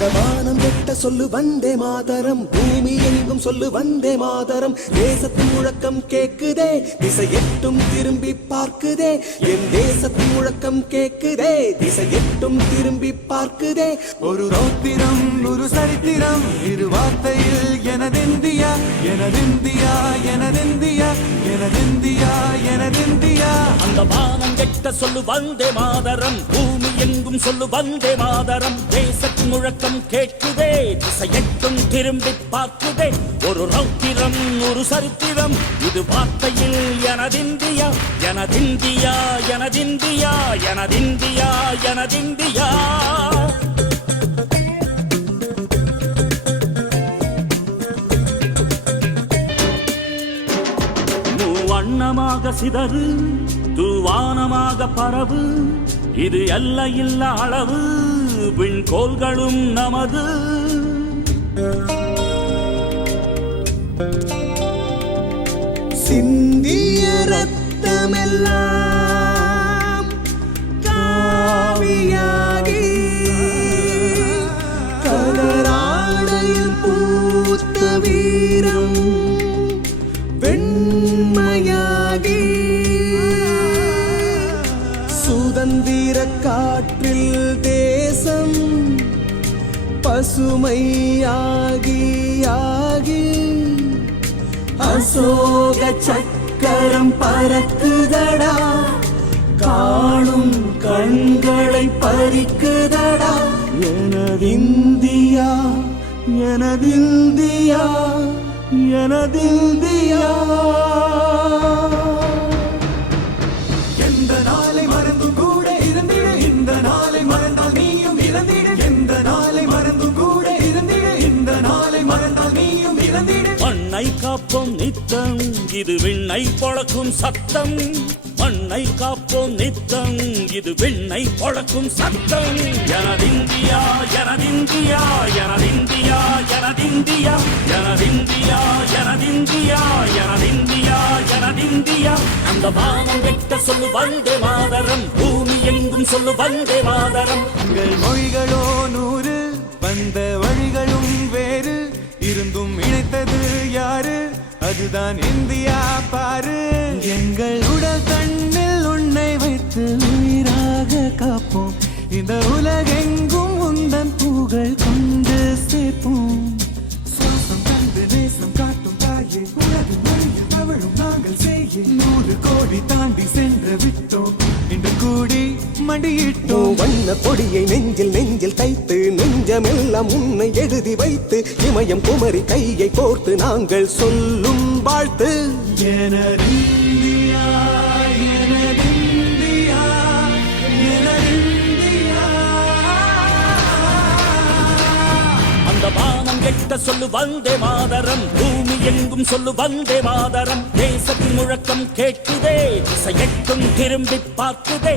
அந்த வானம் எட்ட சொல்லு வந்தே மாதரம், பூமி எங்கும் சொல்லு வந்தே மாதரம். தேசத்தின் முழக்கம் கேக்குதே, திசை எட்டும் திரும்பி பார்க்குதே. என் தேசத்தின் முழக்கம் கேக்குதே, திசை எட்டும் திரும்பி பார்க்குதே. ஒரு ரௌத்திரம் ஒரு சரித்திரம், இரு வார்த்தையில் எனதிந்தியா எனதிந்தியா எனதிந்தியா எனதிந்தியா எனதிந்தியா. அந்த வானம் எட்ட சொல்லு வந்தே மாதரம், பூமி எங்கும் சொல்லு வந்தே மாதரம். தேசத்தின் முழக்கம் கேட்குதே, திசை எட்டும் திரும்பி பார்க்குதே. ஒரு ரௌத்திரம் ஒரு சரித்திரம், இது வார்த்தையில் எனதிந்தியா எனதிந்தியா எனதிந்தியா எனதிந்தியா எனதிந்தியா. வண்ணமாக சிதறு தூவானமாக பரவு, இது எல்லையில்ல அளவு, விண்கோள்களும் நமது. சிந்திய ரத்தமெல்லாம் காவியாகி, கதராடையில் பூத்த வீரம் வெண்மையாகி, சுதந்திர காற்றில் தேசம் பசுமையாகி ஆகி, அசோக சக்கரம் பறக்குதடா, காணும் கண்களை பறிக்குதடா. எனதிந்தியா எனதிந்தியா எனதிந்தியா. எந்த நாளை மறந்தும் கூட இருந்திட, இந்த நாளை மறந்தால் நீயும் இறந்திட. எந்த நாளை மறந்தும் கூட இருந்திட, இந்த நாளை மறந்தால் நீயும் இறந்திட. மண்ணை காப்போம் நித்தம், இது விண்ணை பொழக்கும் சத்தம். மண்ணை காப்போம் நித்தம், இது விண்ணை பொழக்கும் சத்தம். எனதிந்தியா எனதிந்தியா எனதிந்தியா எனதிந்தியா எனதிந்தியா எனதிந்தியா எனதிந்தியா எனதிந்தியா. அந்த வானம் வெட்ட சொல்லு வந்தே மாதரம், பூமி எங்கும் சொல்லு வந்தே மாதரம். உங்கள் மொழிகளோ 100, வந்த வழிகளும் வேறு, இருந்தும் இணைத்தது யாரு? அதுதான் இந்தியா பாரு. எங்கள் உடல் தன்னில் உன்னை வைத்து உயிராக காப்போம், இந்த உலகெங்கும் உந்தன் புகழ் கொண்டு சேர்ப்போம். சுவாசம் தந்து நேசம் காட்டும் தாயே, உலகு மொழியில் தவழும் நாங்கள் செய்ய 100 கோடி தாண்டி சென்று விட்டோம், இன்று கூடி மண்டியிட்டோம். வண்ண கொடியை நெஞ்சில் நெஞ்சில் தைத்து, நெஞ்சமெல்லாம் உன்னை எழுதி வைத்து, இமயம் குமரி கையை கோர்த்து நாங்கள் சொல்லும் வாழ்த்து. எனதிந்தியா எனதிந்தியா எனதிந்தியா. அந்த வானம் எட்ட சொல்லு வந்தே மாதரம், பூமி எங்கும் சொல்லு வந்தே மாதரம். தேசத்தின் முழக்கம் கேட்குதே, திசை எட்டும் திரும்பி பார்க்குதே.